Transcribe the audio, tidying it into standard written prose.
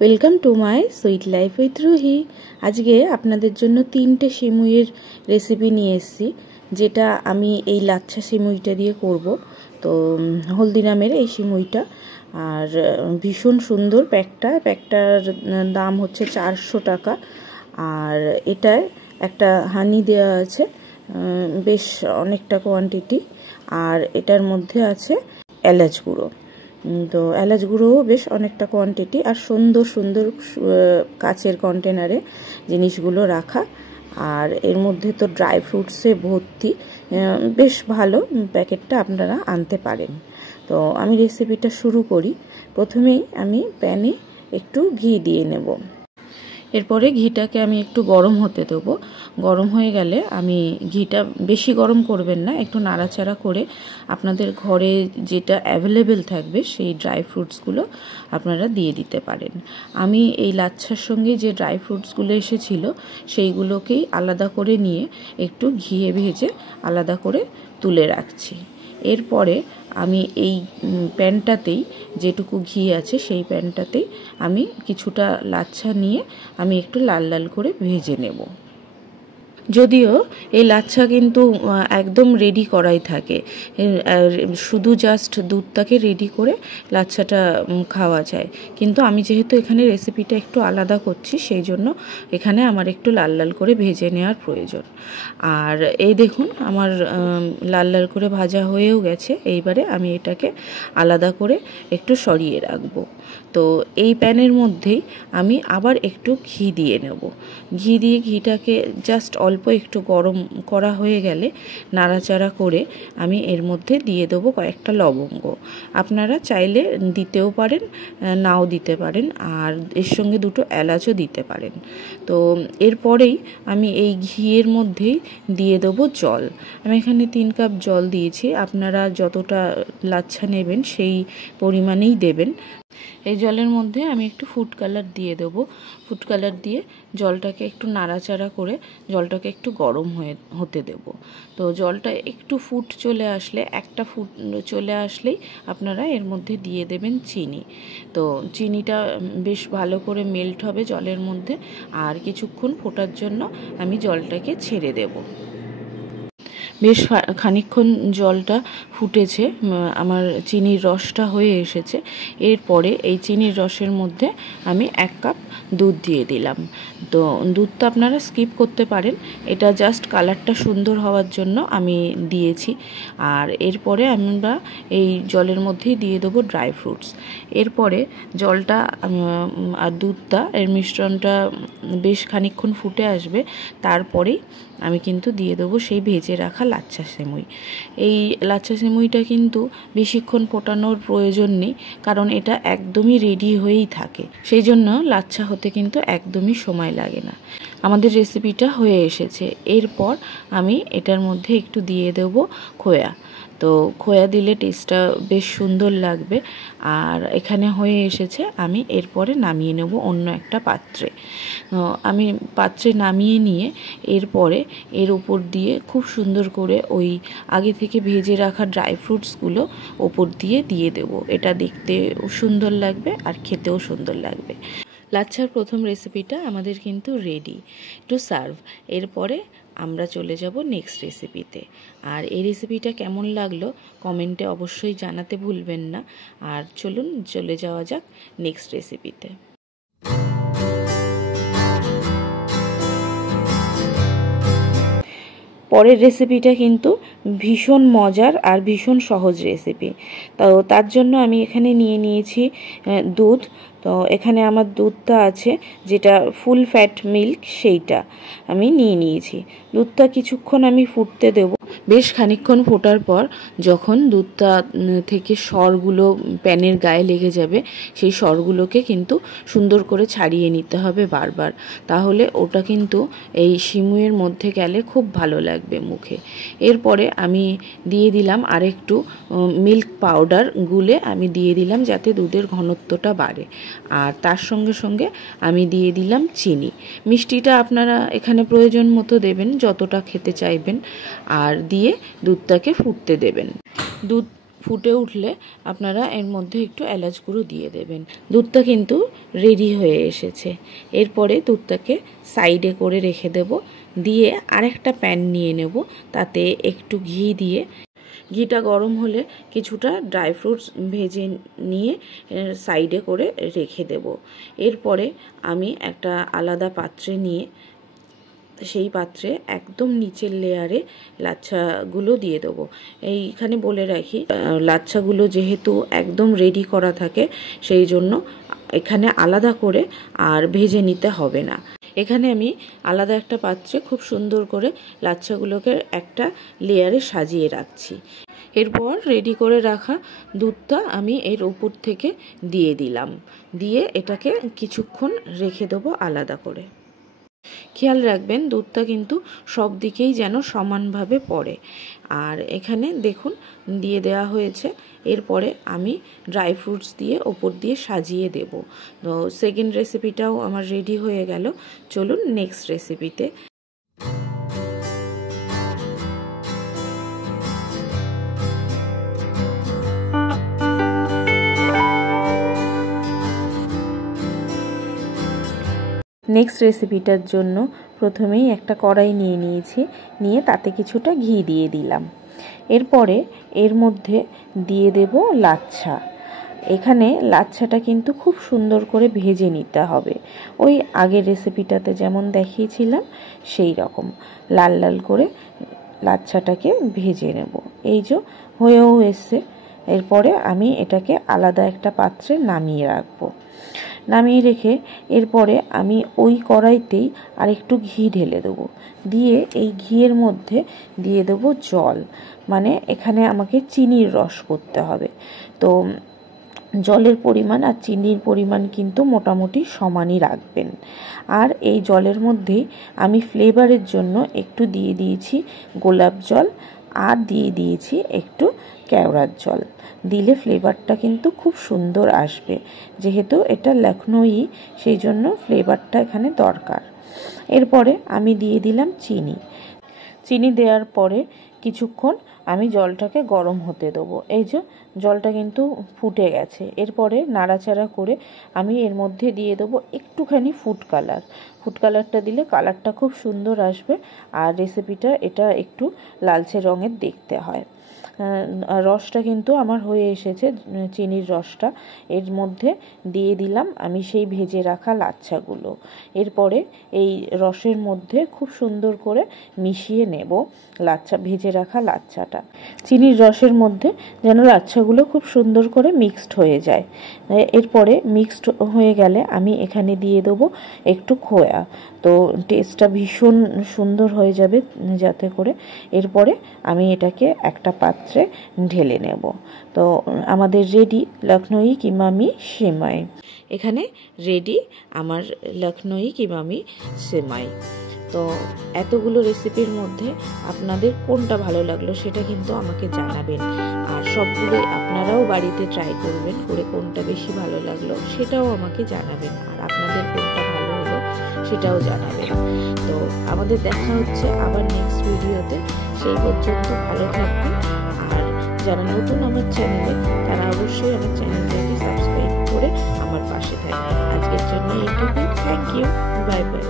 Welcome to my sweet life with Ruhi. আজকে আপনাদের জন্য 3টে সিমুইয়ের রেসিপি নিয়ে এসেছি, যেটা আমি এই লাচ্ছা সিমুইটা দিয়ে করব। তো হলদিরামের এই সিমুইটা, আর ভীষণ সুন্দর প্যাকটার দাম হচ্ছে 400 টাকা। আর এটায় একটা হানি দেওয়া আছে, বেশ অনেকটা কোয়ান্টিটি। আর এটার মধ্যে আছে এলাচ গুঁড়ো। তো এলাচ গুঁড়োও বেশ অনেকটা কোয়ান্টিটি, আর সুন্দর সুন্দর কাচের কন্টেনারে জিনিসগুলো রাখা। আর এর মধ্যে তো ড্রাই ফ্রুটসে ভর্তি, বেশ ভালো প্যাকেটটা, আপনারা আনতে পারেন। তো আমি রেসিপিটা শুরু করি। প্রথমেই আমি প্যানে একটু ঘি দিয়ে নেব। এরপরে ঘিটাকে আমি একটু গরম হতে দেবো। গরম হয়ে গেলে আমি ঘিটা বেশি গরম করবেন না, একটু নাড়াচাড়া করে আপনাদের ঘরে যেটা অ্যাভেলেবেল থাকবে সেই ড্রাই ফ্রুটসগুলো আপনারা দিয়ে দিতে পারেন। আমি এই লাচ্ছার সঙ্গে যে ড্রাই ফ্রুটসগুলো এসেছিলো সেইগুলোকেই আলাদা করে নিয়ে একটু ঘিয়ে ভেজে আলাদা করে তুলে রাখছি। এরপরে আমি এই প্যানটাতেই যেটুকু ঘি আছে সেই প্যানটাতেই আমি কিছুটা লাচ্ছা নিয়ে আমি একটু লাল লাল করে ভেজে নেব। যদিও এই লাচ্ছা কিন্তু একদম রেডি করাই থাকে, শুধু জাস্ট দুধটাকে রেডি করে লাচ্ছাটা খাওয়া যায়। কিন্তু আমি যেহেতু এখানে রেসিপিটা একটু আলাদা করছি, সেই জন্য এখানে আমার একটু লাল লাল করে ভেজে নেওয়ার প্রয়োজন। আর এই দেখুন, আমার লাল লাল করে ভাজা হয়েও গেছে। এইবারে আমি এটাকে আলাদা করে একটু সরিয়ে রাখবো। তো এই প্যানের মধ্যেই আমি আবার একটু ঘি দিয়ে নেব। ঘি দিয়ে ঘিটাকে জাস্ট অল্প একটু গরম করা হয়ে গেলে নাড়াচাড়া করে আমি এর মধ্যে দিয়ে দেবো কয়েকটা লবঙ্গ। আপনারা চাইলে দিতেও পারেন, নাও দিতে পারেন, আর এর সঙ্গে দুটো এলাচও দিতে পারেন। তো এরপরেই আমি এই ঘিয়ের মধ্যেই দিয়ে দেবো জল। আমি এখানে 3 কাপ জল দিয়েছি। আপনারা যতটা লাচ্ছা নেবেন সেই পরিমাণেই দেবেন। এই জলের মধ্যে আমি একটু ফুড কালার দিয়ে দেবো। ফুড কালার দিয়ে জলটাকে একটু নাড়াচাড়া করে জলটাকে একটু গরম হতে দেব। তো জলটা একটু ফুট চলে আসলে, একটা ফুট চলে আসলেই আপনারা এর মধ্যে দিয়ে দেবেন চিনি। তো চিনিটা বেশ ভালো করে মেল্ট হবে জলের মধ্যে, আর কিছুক্ষণ ফোটার জন্য আমি জলটাকে ছেড়ে দেব। বেশ খানিকক্ষণ জলটা ফুটেছে, আমার চিনির রসটা হয়ে এসেছে। এরপরে এই চিনির রসের মধ্যে আমি 1 কাপ দুধ দিয়ে দিলাম। তো দুধটা আপনারা স্কিপ করতে পারেন, এটা জাস্ট কালারটা সুন্দর হওয়ার জন্য আমি দিয়েছি। আর এরপরে আমরা এই জলের মধ্যেই দিয়ে দেবো ড্রাই ফ্রুটস। এরপরে জলটা আর দুধটা, এর মিশ্রণটা বেশ খানিকক্ষণ ফুটে আসবে। তারপরেই আমি কিন্তু দিয়ে দেবো সেই ভেজে রাখা লাচ্ছা সেমুই। এই লাচ্ছা সেমুইটা কিন্তু বেশিক্ষণ ফোটানোর প্রয়োজন নেই, কারণ এটা একদমই রেডি হয়েই থাকে। সেই জন্য লাচ্ছা হতে কিন্তু একদমই সময় লাগে না। আমাদের রেসিপিটা হয়ে এসেছে। এরপর আমি এটার মধ্যে একটু দিয়ে দেবো খোয়া। তো খোয়া দিলে টেস্টটা বেশ সুন্দর লাগবে। আর এখানে হয়ে এসেছে, আমি এরপরে নামিয়ে নেব অন্য একটা পাত্রে। আমি পাত্রে নামিয়ে নিয়ে এরপরে এর উপর দিয়ে খুব সুন্দর করে ওই আগে থেকে ভেজে রাখা ড্রাই ফ্রুটসগুলো ওপর দিয়ে দেব। এটা দেখতে সুন্দর লাগবে আর খেতেও সুন্দর লাগবে। লাচ্ছার প্রথম রেসিপিটা আমাদের কিন্তু রেডি টু সার্ভ। এরপরে আমরা চলে যাব নেক্সট রেসিপিতে। আর এই রেসিপিটা কেমন লাগলো কমেন্টে অবশ্যই জানাতে ভুলবেন না। আর চলুন চলে যাওয়া যাক নেক্সট রেসিপিতে। পরের রেসিপিটা কিন্তু ভীষণ মজার আর ভীষণ সহজ রেসিপি। তো তার জন্য আমি এখানে নিয়ে নিয়েছি দুধ। তো এখানে আমার দুধটা আছে যেটা ফুল ফ্যাট মিল্ক, সেইটা আমি নিয়ে নিয়েছি। দুধটা কিছুক্ষণ আমি ফুটতে দেব। বেশ খানিকক্ষণ ফোটার পর যখন দুধটা থেকে সরগুলো প্যানের গায়ে লেগে যাবে, সেই সরগুলোকে কিন্তু সুন্দর করে ছাড়িয়ে নিতে হবে বারবার। তাহলে ওটা কিন্তু এই সিমুইয়ের মধ্যে গেলে খুব ভালো লাগবে মুখে। এরপরে আমি দিয়ে দিলাম আরেকটু মিল্ক পাউডার গুলে আমি দিয়ে দিলাম, যাতে দুধের ঘনত্বটা বাড়ে। আর তার সঙ্গে সঙ্গে আমি দিয়ে দিলাম চিনি। মিষ্টিটা আপনারা এখানে প্রয়োজন মতো দেবেন, যতটা খেতে চাইবেন। আর দিয়ে দুধটাকে ফুটতে দেবেন। দুধ ফুটে উঠলে আপনারা এর মধ্যে একটু এলাচ গুঁড়ো দিয়ে দেবেন। দুধটা কিন্তু রেডি হয়ে এসেছে। এরপরে দুধটাকে সাইডে করে রেখে দেব, দিয়ে আরেকটা প্যান নিয়ে নেব, তাতে একটু ঘি দিয়ে, ঘিটা গরম হলে কিছুটা ড্রাই ফ্রুটস ভেজে নিয়ে সাইডে করে রেখে দেব। এরপরে আমি একটা আলাদা পাত্রে নিয়ে সেই পাত্রে একদম নিচের লেয়ারে লাচ্ছাগুলো দিয়ে দেবো। এইখানে বলে রাখি, লাচ্ছাগুলো যেহেতু একদম রেডি করা থাকে, সেই জন্য এখানে আলাদা করে আর ভেজে নিতে হবে না। এখানে আমি আলাদা একটা পাত্রে খুব সুন্দর করে লাচ্ছাগুলোকে একটা লেয়ারে সাজিয়ে রাখছি। এরপর রেডি করে রাখা দুধটা আমি এর উপর থেকে দিয়ে দিলাম, দিয়ে এটাকে কিছুক্ষণ রেখে দেবো আলাদা করে। খেয়াল রাখবেন দুধটা কিন্তু সব দিকেই যেন সমানভাবে পড়ে। আর এখানে দেখুন দিয়ে দেওয়া হয়েছে। এরপরে আমি ড্রাই ফ্রুটস দিয়ে ওপর দিয়ে সাজিয়ে দেব। তো সেকেন্ড রেসিপিটাও আমার রেডি হয়ে গেল। চলুন নেক্সট রেসিপিতে। নেক্সট রেসিপিটার জন্য প্রথমেই একটা কড়াই নিয়ে নিয়েছি, নিয়ে তাতে কিছুটা ঘি দিয়ে দিলাম। এরপরে এর মধ্যে দিয়ে দেব লাচ্ছা। এখানে লাচ্ছাটা কিন্তু খুব সুন্দর করে ভেজে নিতে হবে, ওই আগের রেসিপিটাতে যেমন দেখিয়েছিলাম সেই রকম লাল লাল করে লাচ্ছাটাকে ভেজে নেব। এই যে হয়েও এসছে। এরপরে আমি এটাকে আলাদা একটা পাত্রে নামিয়ে রাখবো। নামিয়ে রেখে এরপরে আমি ওই কড়াইতেই আরেকটু ঘি ঢেলে দেবো, দিয়ে এই ঘিয়ের মধ্যে দিয়ে দেবো জল, মানে এখানে আমাকে চিনির রস করতে হবে। তো জলের পরিমাণ আর চিনির পরিমাণ কিন্তু মোটামুটি সমানই রাখবেন। আর এই জলের মধ্যেই আমি ফ্লেভারের জন্য একটু দিয়ে দিয়েছি গোলাপ জল, আর দিয়ে দিয়েছি একটু কেওড়ার জল। দিলে ফ্লেভারটা কিন্তু খুব সুন্দর আসবে, যেহেতু এটা লখনৌই, সেই জন্য ফ্লেভারটা এখানে দরকার। এরপরে আমি দিয়ে দিলাম চিনি। চিনি দেওয়ার পরে কিছুক্ষণ আমি জলটাকে গরম হতে দেবো। এই যে জলটা কিন্তু ফুটে গেছে। এরপরে নাড়াচাড়া করে আমি এর মধ্যে দিয়ে দেবো একটুখানি ফুড কালার। ফুড কালারটা দিলে কালারটা খুব সুন্দর আসবে, আর রেসিপিটা এটা একটু লালচে রঙের দেখতে হয়। রসটা কিন্তু আমার হয়ে এসেছে, চিনির রসটা। এর মধ্যে দিয়ে দিলাম আমি সেই ভেজে রাখা লাচ্ছাগুলো। এরপরে এই রসের মধ্যে খুব সুন্দর করে মিশিয়ে নেব লাচ্ছা, ভেজে রাখা লাচ্ছাটা। চিনির রসের মধ্যে যেন লাচ্ছাগুলো খুব সুন্দর করে মিক্সড হয়ে যায়। এরপরে মিক্সড হয়ে গেলে আমি এখানে দিয়ে দেবো একটু খোয়া, তো টেস্টটা ভীষণ সুন্দর হয়ে যাবে যাতে করে। এরপরে আমি এটাকে একটা পাত্রে ঢেলে নেব। তো আমাদের রেডি লখনৌই কিমামি সেমাই। এখানে রেডি আমার লখনৌই কিমামি সেমাই। তো এতগুলো রেসিপির মধ্যে আপনাদের কোনটা ভালো লাগলো সেটা কিন্তু আমাকে জানাবেন, আর সবগুলো আপনারাও বাড়িতে ট্রাই করবেন, করে কোনটা বেশি ভালো লাগলো সেটাও আমাকে জানাবেন, আর আপনাদের কোনটা ভালো হলো সেটাও জানাবেন। তো আমাদের দেখা হচ্ছে আবার নেক্সট ভিডিওতে। সেই পর্যন্ত ভালো থাকবেন, আর যারা নতুন আমার চ্যানেলে তারা অবশ্যই আমার চ্যানেলটাকে সাবস্ক্রাইব করে আমার পাশে থাকবেন। আজকের জন্য এইটুকুই। Thank you, bye by.